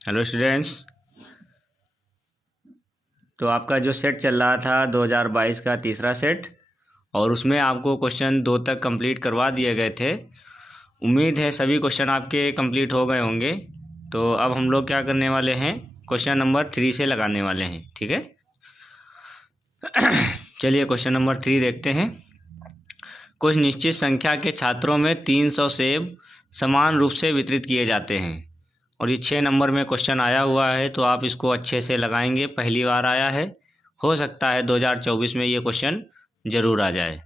Hello students. तो आपका जो सेट चल रहा था 2022 का तीसरा सेट, और उसमें आपको क्वेश्चन 2 तक कंप्लीट करवा दिए गए थे। उम्मीद है सभी क्वेश्चन आपके कंप्लीट हो गए होंगे। तो अब हम लोग क्या करने वाले हैं, क्वेश्चन नंबर 3 से लगाने वाले हैं। ठीक है, चलिए क्वेश्चन नंबर 3 देखते हैं। कुछ निश्चित संख्या के छात्रों में 300 सेब समान रूप से वितरित किए जाते हैं, और ये 6 नंबर में क्वेश्चन आया हुआ है। तो आप इसको अच्छे से लगाएंगे, पहली बार आया है, हो सकता है 2024 में ये क्वेश्चन ज़रूर आ जाए।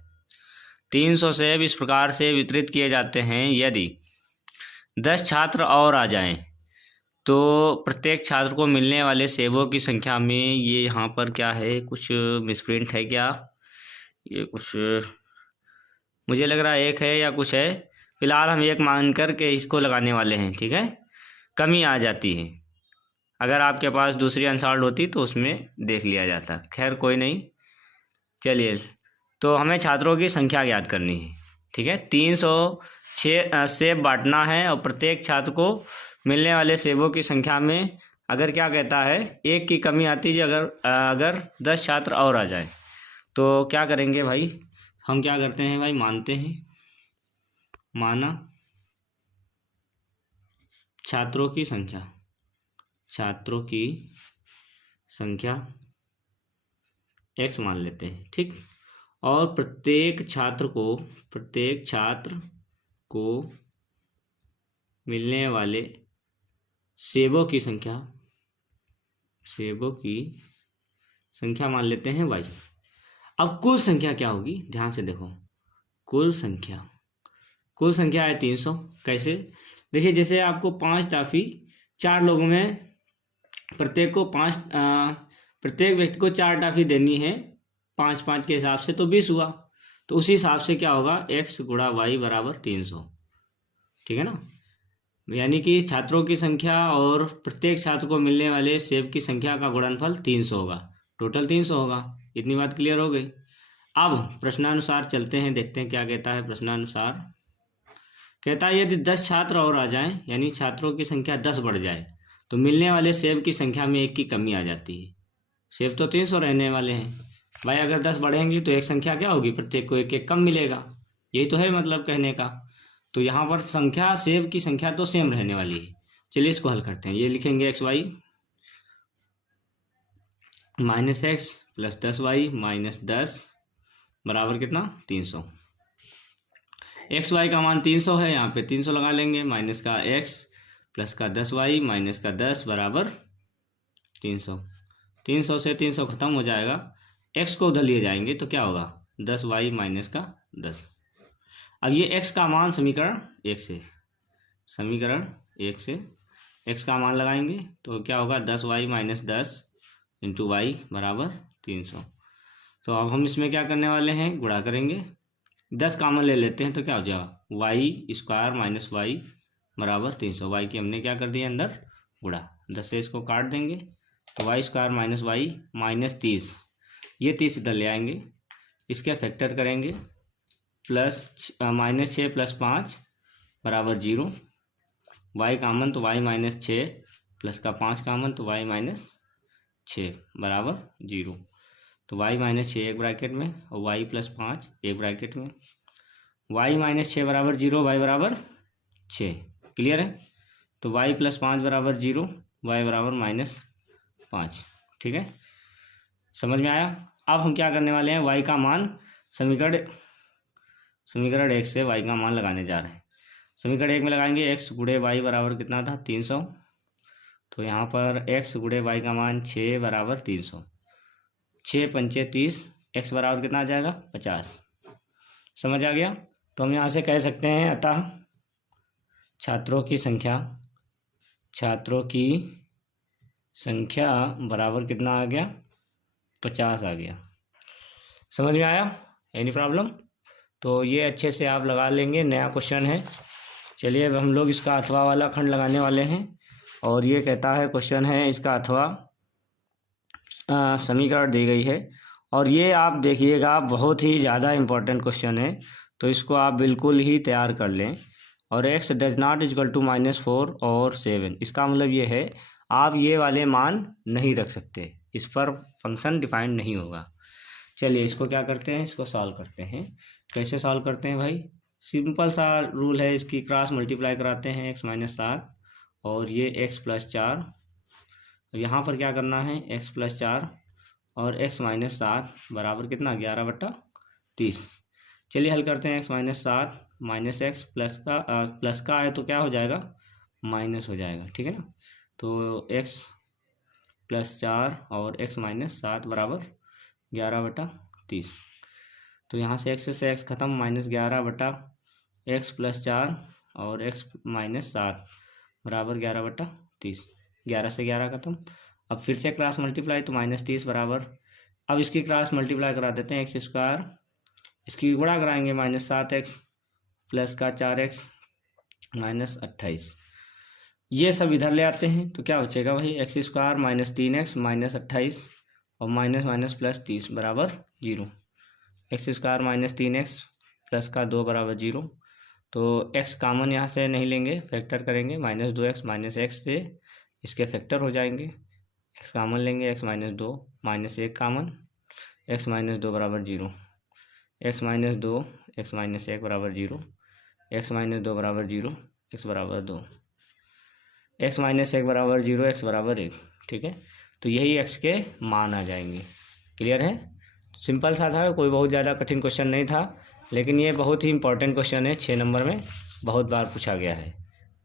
300 सेब इस प्रकार से वितरित किए जाते हैं, यदि 10 छात्र और आ जाएं तो प्रत्येक छात्र को मिलने वाले सेबों की संख्या में, ये यहाँ पर क्या है, कुछ मिसप्रिंट है क्या, ये कुछ मुझे लग रहा है एक है या कुछ है। फिलहाल हम एक मान कर के इसको लगाने वाले हैं। ठीक है, कमी आ जाती है, अगर आपके पास दूसरी अनसॉल्व्ड होती तो उसमें देख लिया जाता। खैर कोई नहीं, चलिए। तो हमें छात्रों की संख्या ज्ञात करनी है। ठीक है, 306 सेब बांटना है, और प्रत्येक छात्र को मिलने वाले सेबों की संख्या में अगर क्या कहता है, एक की कमी आती है, अगर 10 छात्र और आ जाए तो क्या करेंगे भाई, हम क्या करते हैं भाई, मानते हैं, माना छात्रों की संख्या x मान लेते हैं। ठीक, और प्रत्येक छात्र को मिलने वाले सेबों की संख्या मान लेते हैं y। अब कुल संख्या क्या होगी, ध्यान से देखो, कुल संख्या है 300। कैसे, देखिए, जैसे आपको 5 टॉफ़ी, 4 लोगों में प्रत्येक व्यक्ति को 4 टॉफ़ी देनी है, 5-5 के हिसाब से, तो 20 हुआ। तो उसी हिसाब से क्या होगा, x गुणा y बराबर 300। ठीक है ना, यानी कि छात्रों की संख्या और प्रत्येक छात्र को मिलने वाले सेब की संख्या का गुणनफल 300 होगा, टोटल 300 होगा। इतनी बात क्लियर हो गई। अब प्रश्नानुसार चलते हैं, देखते हैं क्या कहता है। प्रश्नानुसार कहता है यदि 10 छात्र और आ जाएं, यानी छात्रों की संख्या 10 बढ़ जाए, तो मिलने वाले सेब की संख्या में 1 की कमी आ जाती है। सेब तो 300 रहने वाले हैं भाई, अगर 10 बढ़ेंगी तो एक संख्या क्या होगी, प्रत्येक को 1-1 कम मिलेगा। यही तो है मतलब कहने का। तो यहाँ पर सेब की संख्या तो सेम रहने वाली है। चलिए इसको हल करते हैं। ये लिखेंगे xy -x + 10y - 10 बराबर कितना, 300। xy का मान 300 है, यहाँ पे 300 लगा लेंगे, माइनस का x प्लस का 10y माइनस का 10 बराबर 300। 300 से 300 खत्म हो जाएगा, x को उधर लिए जाएंगे तो क्या होगा, 10y माइनस का 10। अब ये x का मान समीकरण 1 से x का मान लगाएंगे तो क्या होगा, 10y - 10 इंटू y बराबर 300। तो अब हम इसमें क्या करने वाले हैं, गुणा करेंगे। 10 कॉमन ले लेते हैं तो क्या हो जाएगा, y² - y बराबर 300। y की हमने क्या कर दिया, अंदर गुणा, 10 से इसको काट देंगे तो y² - y -30, ये 30 इधर ले आएंगे, इसके फैक्टर करेंगे, -6 + 5 बराबर 0। y कामन तो y -6 प्लस का 5 कामन तो y -6 बराबर 0। तो y -6 एक ब्रैकेट में और y + 5 एक ब्रैकेट में। y -6 बराबर 0, y बराबर 6, क्लियर है। तो y + 5 बराबर 0, y बराबर -5। ठीक है, समझ में आया। अब हम क्या करने वाले हैं, y का मान समीकरण 1 से y का मान लगाने जा रहे हैं। समीकरण 1 में लगाएंगे, x गुणे y बराबर कितना था, 300। तो यहाँ पर x गुणे y का मान 6 बराबर 300, 6 पंचे 30, x बराबर कितना आ जाएगा, 50। समझ आ गया। तो हम यहाँ से कह सकते हैं, अतः छात्रों की संख्या बराबर कितना आ गया, 50 आ गया। समझ में आया, एनी प्रॉब्लम। तो ये अच्छे से आप लगा लेंगे, नया क्वेश्चन है। चलिए अब हम लोग इसका अथवा वाला खंड लगाने वाले हैं, और ये कहता है, क्वेश्चन है इसका अथवा समीकरण दी गई है, और ये आप देखिएगा बहुत ही ज़्यादा इम्पोर्टेंट क्वेश्चन है, तो इसको आप बिल्कुल ही तैयार कर लें। और x ≠ = -4 और 7, इसका मतलब ये है आप ये वाले मान नहीं रख सकते, इस पर फंक्शन डिफाइन नहीं होगा। चलिए इसको क्या करते हैं, इसको सॉल्व करते हैं। कैसे सॉल्व करते हैं भाई, सिंपल सा रूल है, इसकी क्रॉस मल्टीप्लाई कराते हैं x-7 और ये x+4। यहाँ पर क्या करना है, x+4 और x-7 बराबर कितना 11/30। चलिए हल करते हैं। x-7 माइनस एक्स प्लस का है तो क्या हो जाएगा, माइनस हो जाएगा, ठीक है ना। तो x+4 और x-7 बराबर 11/30। तो यहाँ से x से x खत्म, -11/x+4 और x-7 बराबर 11/30। 11 से 11 खत्म। अब फिर से क्रॉस मल्टीप्लाई, तो -30 बराबर, अब इसकी क्रॉस मल्टीप्लाई करा देते हैं, x², इसकी गुणा कराएंगे, -7x प्लस का 4x -28। ये सब इधर ले आते हैं तो क्या बचेगा भाई, x² -3x -28 और माइनस प्लस 30 बराबर 0। x² -3x प्लस का 2 बराबर 0। तो x कामन यहाँ से नहीं लेंगे, फैक्टर करेंगे, -2x -x से इसके फैक्टर हो जाएंगे। x कामन लेंगे, x -2 -1 कामन, x -2 बराबर 0, x -2 x -1 बराबर 0, x -2 बराबर 0, x बराबर 2, x -1 बराबर 0, x बराबर 1, ठीक है। तो यही x के मान आ जाएंगे। क्लियर है, सिंपल सा था, कोई बहुत ज़्यादा कठिन क्वेश्चन नहीं था, लेकिन ये बहुत ही इंपॉर्टेंट क्वेश्चन है, 6 नंबर में बहुत बार पूछा गया है,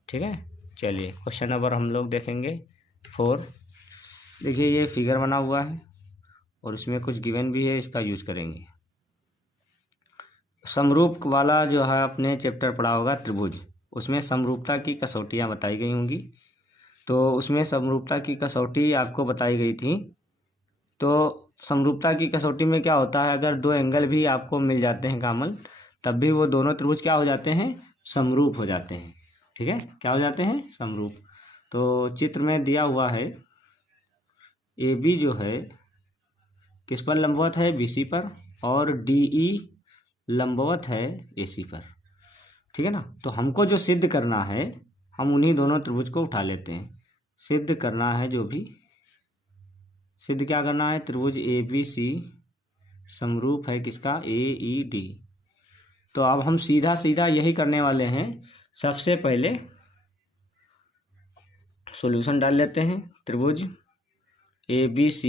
ठीक है। चलिए क्वेश्चन नंबर हम लोग देखेंगे 4। देखिए ये फिगर बना हुआ है और इसमें कुछ गिवन भी है, इसका यूज करेंगे। समरूप वाला जो है अपने चैप्टर पढ़ा होगा त्रिभुज, उसमें समरूपता की कसौटियाँ बताई गई होंगी। तो उसमें समरूपता की कसौटी आपको बताई गई थी। तो समरूपता की कसौटी में क्या होता है, अगर दो एंगल भी आपको मिल जाते हैं कॉमन, तब भी वो दोनों त्रिभुज क्या हो जाते हैं, समरूप हो जाते हैं, ठीक है। क्या हो जाते हैं, समरूप। तो चित्र में दिया हुआ है AB जो है किस पर लंबवत है, BC पर, और DE लंबवत है AC पर, ठीक है ना। तो हमको जो सिद्ध करना है, हम उन्हीं दोनों त्रिभुज को उठा लेते हैं। सिद्ध करना है, जो भी सिद्ध क्या करना है, त्रिभुज ABC समरूप है किसका, AED। तो अब हम सीधा सीधा यही करने वाले हैं। सबसे पहले सॉल्यूशन डाल लेते हैं। त्रिभुज ABC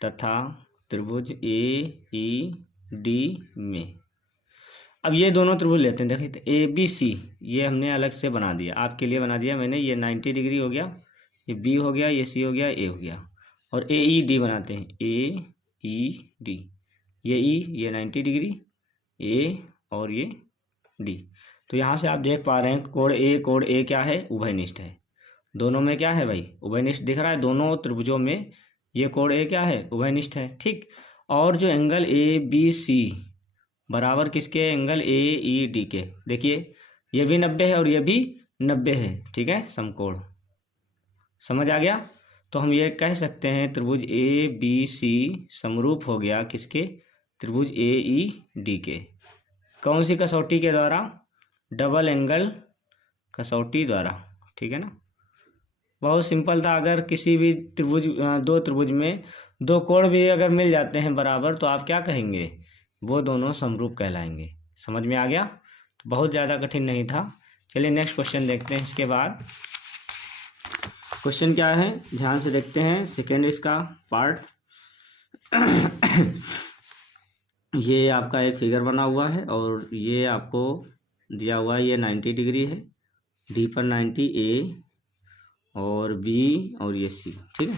तथा त्रिभुज AED में, अब ये दोनों त्रिभुज लेते हैं। देखिए ABC ये हमने अलग से बना दिया, आपके लिए बना दिया मैंने, ये 90 डिग्री हो गया, ये B हो गया, ये C हो गया, A हो गया, और AED बनाते हैं, AED, ये E, ये 90 डिग्री, A और ये D। तो यहाँ से आप देख पा रहे हैं कोण A क्या है, उभयनिष्ठ है। दोनों में क्या है भाई, उभयनिष्ठ दिख रहा है, दोनों त्रिभुजों में ये कोण A क्या है, उभयनिष्ठ है, ठीक। और जो एंगल ABC बराबर किसके, एंगल AED के, देखिए ये भी 90 है और ये भी 90 है, ठीक है, समकोण। समझ आ गया। तो हम ये कह सकते हैं त्रिभुज ABC समरूप हो गया किसके, त्रिभुज AED के। कौन सी कसौटी के द्वारा, डबल एंगल कसौटी द्वारा, ठीक है ना। बहुत सिंपल था। अगर किसी भी त्रिभुज, दो त्रिभुज में दो कोण भी अगर मिल जाते हैं बराबर, तो आप क्या कहेंगे, वो दोनों समरूप कहलाएंगे। समझ में आ गया, तो बहुत ज़्यादा कठिन नहीं था। चलिए नेक्स्ट क्वेश्चन देखते हैं। इसके बाद क्वेश्चन क्या है, ध्यान से देखते हैं। सेकेंड इसका पार्ट ये आपका एक फिगर बना हुआ है और ये आपको दिया हुआ है, ये 90 डिग्री है, D पर 90, A और B और ये C, ठीक है।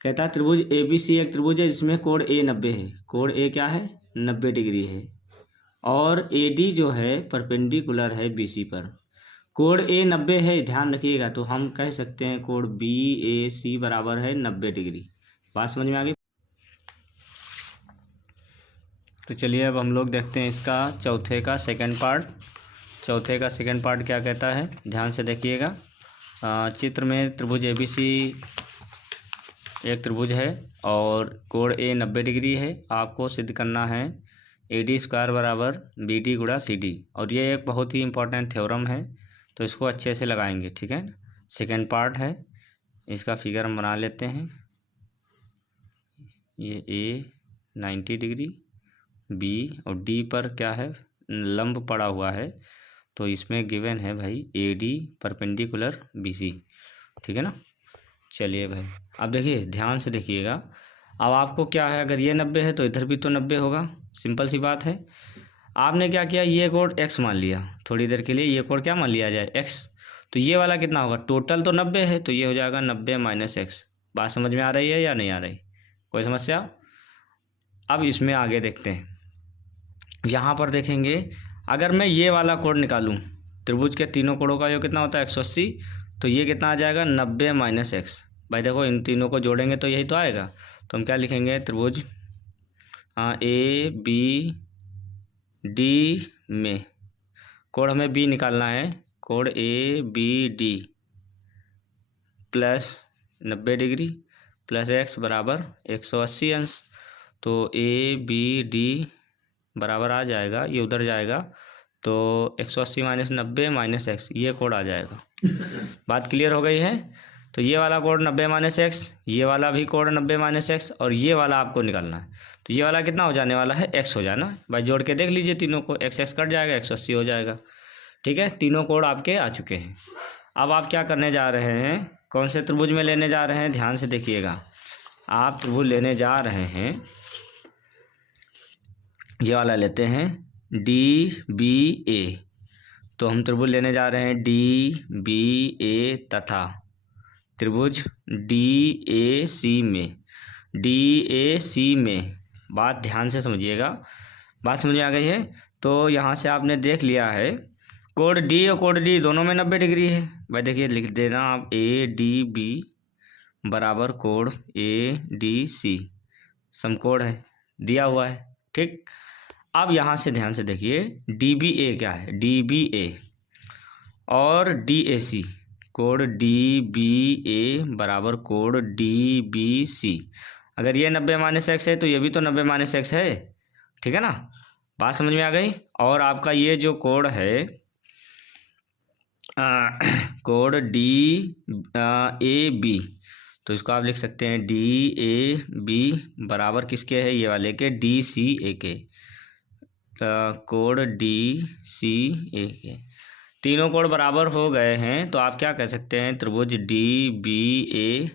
कहता है त्रिभुज ABC एक त्रिभुज है जिसमें कोण A 90 है। कोण A क्या है, 90 डिग्री है, और AD जो है परपेंडिकुलर है BC पर। कोण A 90 है, ध्यान रखिएगा। तो हम कह सकते हैं कोण BAC बराबर है 90 डिग्री। बात समझ में आ गई। तो चलिए अब हम लोग देखते हैं इसका चौथे का सेकंड पार्ट। चौथे का सेकंड पार्ट क्या कहता है, ध्यान से देखिएगा। चित्र में त्रिभुज ABC एक त्रिभुज है और कोण A 90 डिग्री है। आपको सिद्ध करना है AD² बराबर BD गुणा CD, और ये एक बहुत ही इंपॉर्टेंट थ्योरम है, तो इसको अच्छे से लगाएंगे, ठीक है। सेकेंड पार्ट है। इसका फिगर हम बना लेते हैं। ये ए 90 डिग्री, बी और डी पर क्या है, लंब पड़ा हुआ है, तो इसमें गिवन है भाई A D perpendicular B C. ठीक है ना। चलिए भाई अब देखिए ध्यान से देखिएगा। अब आपको क्या है, अगर ये 90 है तो इधर भी तो 90 होगा, सिंपल सी बात है। आपने क्या किया, ये कोण x मान लिया, थोड़ी देर के लिए ये कोण क्या मान लिया जाए, x। तो ये वाला कितना होगा, टोटल तो 90 है, तो ये हो जाएगा 90 माइनस एक्स। बात समझ में आ रही है या नहीं आ रही, कोई समस्या। अब इसमें आगे देखते हैं। यहाँ पर देखेंगे, अगर मैं ये वाला कोण निकालूं, त्रिभुज के तीनों कोणों का योग कितना होता है 180, तो ये कितना आ जाएगा 90 माइनस एक्स। भाई देखो इन तीनों को जोड़ेंगे तो यही तो आएगा। तो हम क्या लिखेंगे, त्रिभुज ए बी डी में कोण हमें बी निकालना है, कोण A B D plus 90 degree plus x बराबर 180 अंश। तो ए बी डी बराबर आ जाएगा, ये उधर जाएगा, तो 180 माइनस 90 माइनस एक्स, ये कोण आ जाएगा। बात क्लियर हो गई है। तो ये वाला कोण 90 माइनस एक्स, ये वाला भी कोण 90 माइनस एक्स, और ये वाला आपको निकालना है। तो ये वाला कितना हो जाने वाला है, एक्स हो जाना। भाई जोड़ के देख लीजिए तीनों को, एक्स एक्स कट जाएगा, 180 हो जाएगा। ठीक है, तीनों कोण आपके आ चुके हैं। अब आप क्या करने जा रहे हैं, कौन से त्रिभुज में लेने जा रहे हैं, ध्यान से देखिएगा। आप त्रिभुज लेने जा रहे हैं, ये वाला लेते हैं डी बी ए। तो हम त्रिभुज लेने जा रहे हैं डी बी ए तथा त्रिभुज डी ए सी में, डी ए सी में। बात ध्यान से समझिएगा, बात समझ में आ गई है। तो यहाँ से आपने देख लिया है कोण डी और कोण डी दोनों में 90 डिग्री है। भाई देखिए लिख देना आप, ए डी बी बराबर कोण ए डी सी, समकोण है, दिया हुआ है। ठीक, अब यहाँ से ध्यान से देखिए, डी बी ए क्या है, डी बी ए और डी ए सी, कोण डी बी ए बराबर कोण डी बी सी। अगर ये 90 माइनस एक्स है तो ये भी तो 90 माइनस एक्स है। ठीक है ना, बात समझ में आ गई। और आपका ये जो कोण है कोण डी ए बी, तो इसको आप लिख सकते हैं डी ए बी बराबर किसके है, ये वाले के, डी सी ए के, कोण डी सी ए के। तीनों कोण बराबर हो गए हैं, तो आप क्या कह सकते हैं, त्रिभुज डी बी ए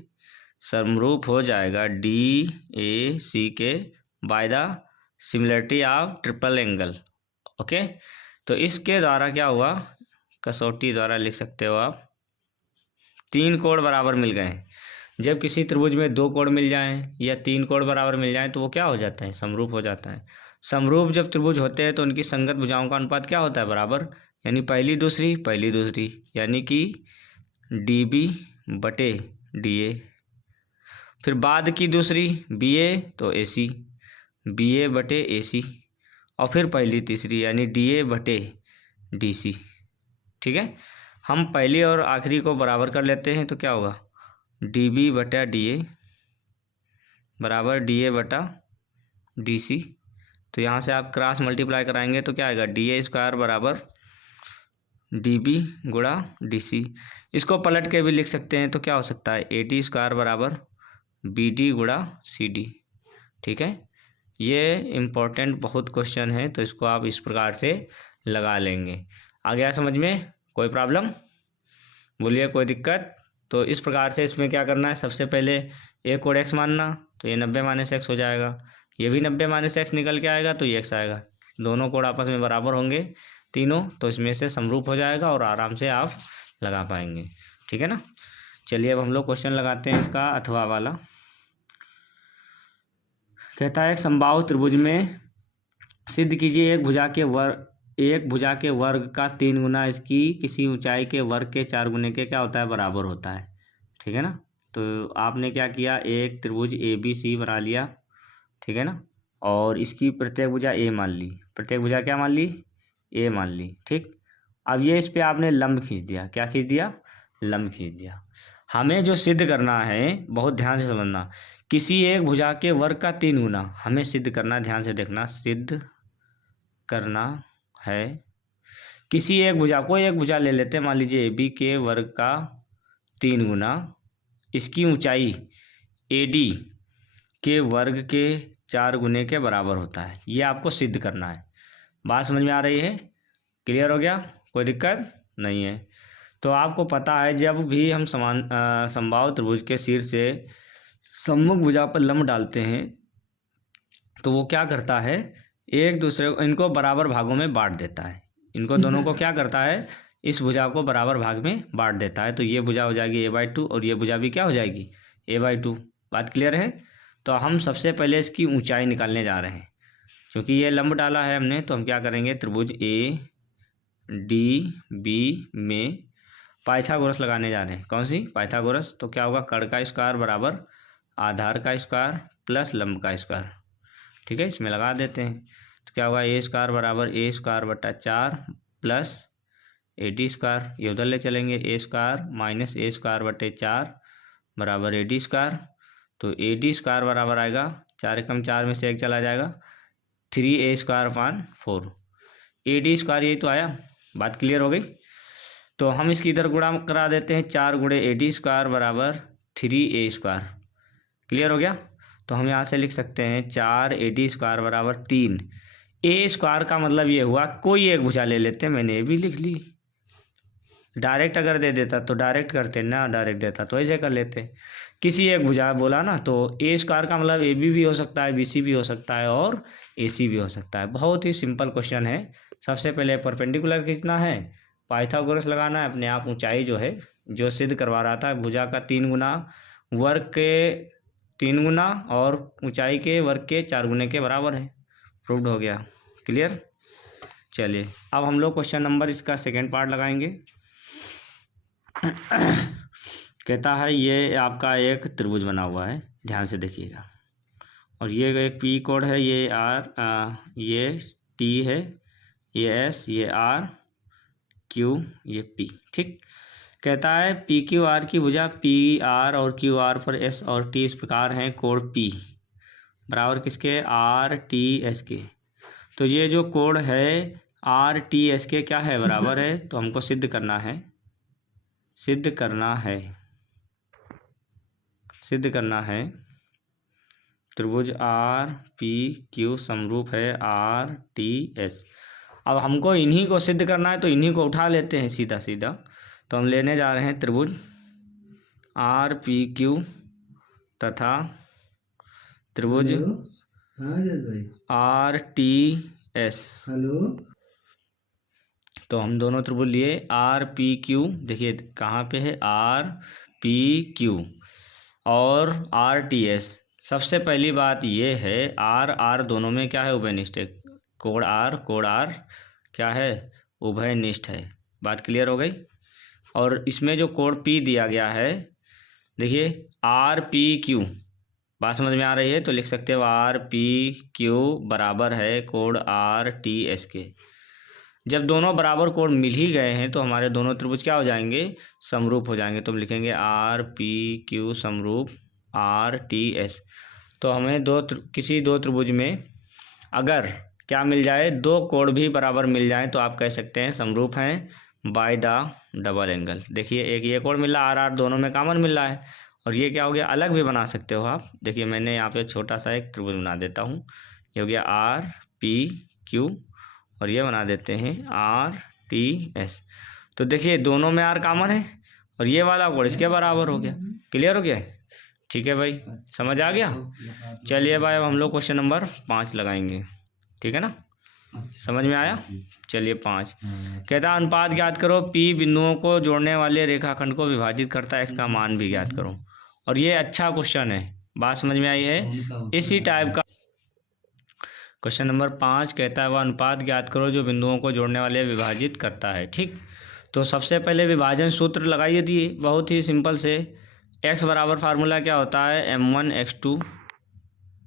समरूप हो जाएगा डी ए सी के by the similarity of triple angle. Okay, तो इसके द्वारा क्या हुआ, कसौटी द्वारा लिख सकते हो आप, तीन कोण बराबर मिल गए। जब किसी त्रिभुज में दो कोण मिल जाएं या तीन कोण बराबर मिल जाएं तो वो क्या हो जाता है, समरूप हो जाता है। समरूप जब त्रिभुज होते हैं तो उनकी संगत भुजाओं का अनुपात क्या होता है, बराबर, यानी पहली दूसरी, यानी कि डी बी बटे डी ए। फिर बाद की दूसरी बी ए तो ए सी, बी ए बटे ए सी, और फिर पहली तीसरी यानी डी ए बटे डी सी। ठीक है, हम पहली और आखिरी को बराबर कर लेते हैं तो क्या होगा, डी बी बटा डी ए बराबर डी ए बटा डी सी। तो यहाँ से आप क्रॉस मल्टीप्लाई कराएंगे तो क्या आएगा, डी ए स्क्वायर बराबर डी बी गुणा डी सी। इसको पलट के भी लिख सकते हैं तो क्या हो सकता है, ए टी स्क्वायर बराबर बी डी गुणा सी डी। ठीक है, ये इम्पोर्टेंट बहुत क्वेश्चन है, तो इसको आप इस प्रकार से लगा लेंगे। आ गया समझ में, कोई प्रॉब्लम बोलिए, कोई दिक्कत। तो इस प्रकार से इसमें क्या करना है, सबसे पहले ए कोण एक्स मानना, तो ये 90 माइनस एक्स हो जाएगा, ये भी 90 माइनस एक्स निकल के आएगा तो ये एक्स आएगा, दोनों कोण आपस में बराबर होंगे तीनों, तो इसमें से समरूप हो जाएगा और आराम से आप लगा पाएंगे। ठीक है ना। चलिए अब हम लोग क्वेश्चन लगाते हैं इसका अथवा वाला। कहता है एक समबाहु त्रिभुज में सिद्ध कीजिए एक भुजा के वर्ग का 3 गुना इसकी किसी ऊंचाई के वर्ग के 4 गुने के क्या होता है, बराबर होता है। ठीक है ना, तो आपने क्या किया, एक त्रिभुज ए बी सी बना लिया। ठीक है ना, और इसकी प्रत्येक भुजा ए मान ली, प्रत्येक भुजा क्या मान ली, ए मान ली। ठीक, अब ये इस पे आपने लंब खींच दिया, क्या खींच दिया, लंब खींच दिया। हमें जो सिद्ध करना है, बहुत ध्यान से समझना, किसी एक भुजा के वर्ग का 3 गुना हमें सिद्ध करना, ध्यान से देखना, सिद्ध करना है किसी एक भुजा को, एक भुजा ले लेते हैं, मान लीजिए ए बी के वर्ग का 3 गुना इसकी ऊंचाई AD के वर्ग के 4 गुने के बराबर होता है। ये आपको सिद्ध करना है। बात समझ में आ रही है? क्लियर हो गया? कोई दिक्कत नहीं है। तो आपको पता है जब भी हम समबाहु त्रिभुज के शीर्ष से सम्मुख भुजा पर लंब डालते हैं तो वो क्या करता है, एक दूसरे को इनको बराबर भागों में बांट देता है। इनको दोनों को क्या करता है, इस भुजा को बराबर भाग में बांट देता है। तो ये भुजा हो जाएगी a/2 और ये भुजा भी क्या हो जाएगी a/2। बात क्लियर है? तो हम सबसे पहले इसकी ऊंचाई निकालने जा रहे हैं। क्योंकि ये लंब डाला है हमने तो हम क्या करेंगे, त्रिभुज ADB में पाइथागोरस लगाने जा रहे हैं। कौन सी? पाइथागोरस। तो क्या होगा, कर्ण का स्क्वायर बराबर आधार का स्क्वायर प्लस लंब का स्क्वायर। ठीक है, इसमें लगा देते हैं। तो क्या होगा, a² बराबर a²/4 प्लस AD²। ये उधर ले चलेंगे, a² माइनस a²/4 बराबर AD²। तो AD² बराबर आएगा 4 एकम 4 में से 1 चला जाएगा 3a²/4। AD² यही तो आया। बात क्लियर हो गई? तो हम इसकी इधर गुणा करा देते हैं, 4 गुणे AD² बराबर 3a²। क्लियर हो गया? तो हम यहाँ से लिख सकते हैं 4 AD² बराबर 3। a² का मतलब ये हुआ कोई एक भुजा ले लेते हैं, मैंने ये भी लिख ली। डायरेक्ट अगर दे देता तो डायरेक्ट करते ना, डायरेक्ट देता तो ऐसे कर लेते। किसी एक भुजा बोला ना, तो a² का मतलब AB भी हो सकता है, BC भी हो सकता है और AC भी हो सकता है। बहुत ही सिंपल क्वेश्चन है। सबसे पहले परपेंडिकुलर खींचना है, पाइथागोरस लगाना है, अपने आप ऊंचाई जो है जो सिद्ध करवा रहा था भुजा का 3 गुना वर्ग के 3 गुना और ऊंचाई के वर्ग के 4 गुने के बराबर है। प्रूव्ड हो गया। क्लियर? चलिए अब हम लोग क्वेश्चन नंबर इसका सेकेंड पार्ट लगाएंगे। कहता है ये आपका एक त्रिभुज बना हुआ है, ध्यान से देखिएगा। और ये एक P कोड है, ये R, ये T है, ये S, ये R, Q, ये P। ठीक, कहता है PQR की भुजा PR और QR पर S और T इस प्रकार हैं, कोण P बराबर किसके, RTS के। तो ये जो कोण है RTS के क्या है, बराबर है। तो हमको सिद्ध करना है त्रिभुज RPQ समरूप है RTS। अब हमको इन्हीं को सिद्ध करना है तो इन्हीं को उठा लेते हैं सीधा सीधा। तो हम लेने जा रहे हैं त्रिभुज RPQ तथा त्रिभुज RTS। तो हम दोनों त्रिभुज लिए RPQ, देखिए कहाँ पे है RPQ और RTS। सबसे पहली बात ये है R दोनों में क्या है, उभयनिष्ठ है। कोण R क्या है, उभयनिष्ठ है। बात क्लियर हो गई? और इसमें जो कोण P दिया गया है, देखिए RPQ, बात समझ में आ रही है? तो लिख सकते हो RPQ बराबर है कोण RTS के। जब दोनों बराबर कोण मिल ही गए हैं तो हमारे दोनों त्रिभुज क्या हो जाएंगे, समरूप हो जाएंगे। तो हम लिखेंगे RPQ समरूप RTS। तो हमें किसी दो त्रिभुज में अगर क्या मिल जाए, दो कोण भी बराबर मिल जाए तो आप कह सकते हैं समरूप हैं बाय द डबल एंगल। देखिए एक ये कोण मिला, RR दोनों में कॉमन मिल रहा है। और ये क्या हो गया, अलग भी बना सकते हो आप। देखिए मैंने यहाँ पे छोटा सा एक त्रिभुज बना देता हूँ, ये हो गया RPQ और ये बना देते हैं RTS। तो देखिए दोनों में R कॉमन है और ये वाला कोण इसके बराबर हो गया। क्लियर हो गया? ठीक है भाई, समझ आ गया? चलिए भाई अब हम लोग क्वेश्चन नंबर 5 लगाएंगे। ठीक है ना, समझ में आया? चलिए 5 कहता है अनुपात ज्ञात करो, P बिंदुओं को जोड़ने वाले रेखाखंड को विभाजित करता है, इसका मान भी ज्ञात करो। और ये अच्छा क्वेश्चन है, बात समझ में आई है? इसी टाइप का क्वेश्चन नंबर 5 कहता है वह अनुपात ज्ञात करो जो बिंदुओं को जोड़ने वाले विभाजित करता है। ठीक, तो सबसे पहले विभाजन सूत्र लगाइए दिए, बहुत ही सिंपल से। x बराबर फार्मूला क्या होता है, m1x2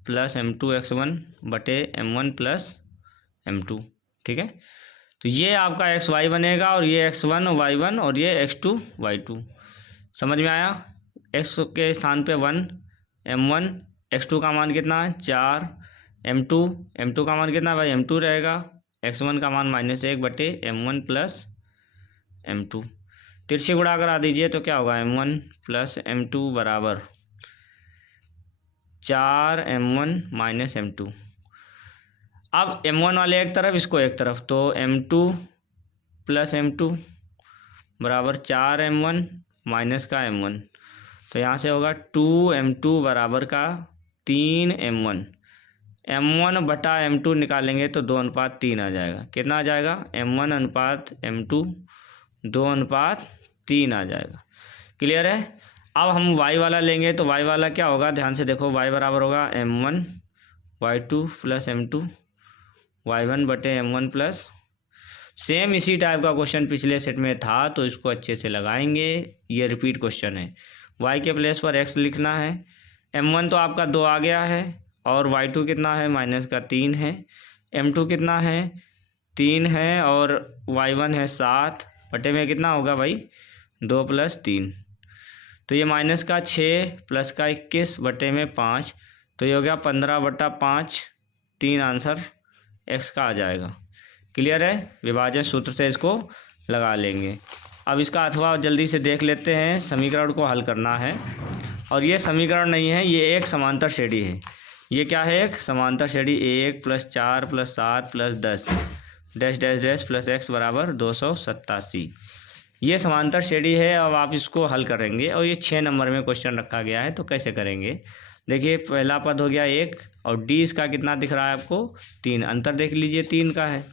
प्लस m2x1 बटे m1 प्लस m2। ठीक है, तो ये आपका xy बनेगा और ये x1 y1 और ये x2 y2। समझ में आया? x के स्थान पे 1, m1, x2 का मान कितना है 4, m2 का मान कितना है भाई m2 रहेगा, x1 का मान -1 बटे m1 प्लस m2। तिरछी गुणा करा दीजिए तो क्या होगा, m1 प्लस m2 बराबर 4m1 माइनस m2। अब m1 वाले एक तरफ, इसको एक तरफ, तो m2 प्लस m2 बराबर 4m1 माइनस का m1, तो यहाँ से होगा 2m2 बराबर का 3m1। m1 बटा m2 निकालेंगे तो 2:3 आ जाएगा। कितना आ जाएगा, m1 अनुपात m2 2:3 आ जाएगा। क्लियर है। अब हम y वाला लेंगे तो y वाला क्या होगा, ध्यान से देखो, y बराबर होगा m1 y2 plus m2 y1 बटे m1 प्लस, सेम इसी टाइप का क्वेश्चन पिछले सेट में था तो इसको अच्छे से लगाएंगे। ये रिपीट क्वेश्चन है। y के प्लेस पर x लिखना है। m1 तो आपका 2 आ गया है और y2 कितना है, माइनस का 3 है। m2 कितना है, 3 है और y1 है 7 बटे में कितना होगा भाई, 2 प्लस 3, तो ये माइनस का 6 प्लस का 21 बटे में 5, तो ये हो गया 15/5, 3 आंसर x का आ जाएगा। क्लियर है। विभाजन सूत्र से इसको लगा लेंगे। अब इसका अथवा जल्दी से देख लेते हैं। समीकरण को हल करना है और ये समीकरण नहीं है, ये एक समांतर श्रेणी है। ये क्या है, एक समांतर श्रेणी 1 + 4 + 7 + 10 dash dash dash plus x बराबर 287। ये समांतर श्रेणी है। अब आप इसको हल करेंगे और ये 6 नंबर में क्वेश्चन रखा गया है, तो कैसे करेंगे। देखिए पहला पद हो गया 1 और d इसका कितना दिख रहा है आपको, 3, अंतर देख लीजिए 3 का है।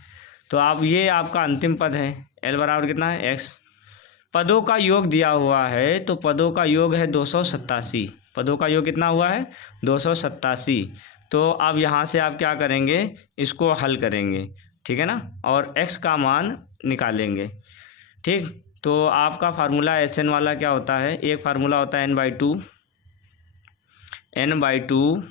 तो आप ये आपका अंतिम पद है, l बराबर कितना है x। पदों का योग दिया हुआ है तो पदों का योग है 287। पदों का योग कितना हुआ है, 287। तो अब यहाँ से आप क्या करेंगे, इसको हल करेंगे, ठीक है ना, और x का मान निकालेंगे। ठीक, तो आपका फार्मूला SN वाला क्या होता है, एक फार्मूला होता है n/2